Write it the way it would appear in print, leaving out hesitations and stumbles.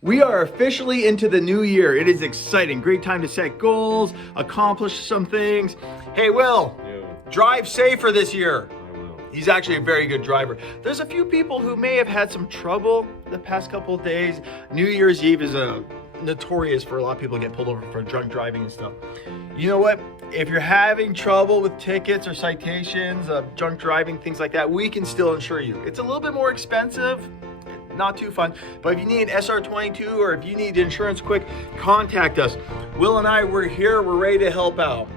We are officially into the new year. It is exciting. Great time to set goals, accomplish some things. Hey, Will, drive safer this year. He's actually a very good driver. There's a few people who may have had some trouble the past couple of days. New Year's Eve is notorious for a lot of people to get pulled over for drunk driving and stuff. You know what? If you're having trouble with tickets or citations, drunk driving, things like that, we can still insure you. It's a little bit more expensive, not too fun, but if you need an SR22 or if you need insurance quick, contact us. Will and I, we're here, we're ready to help out.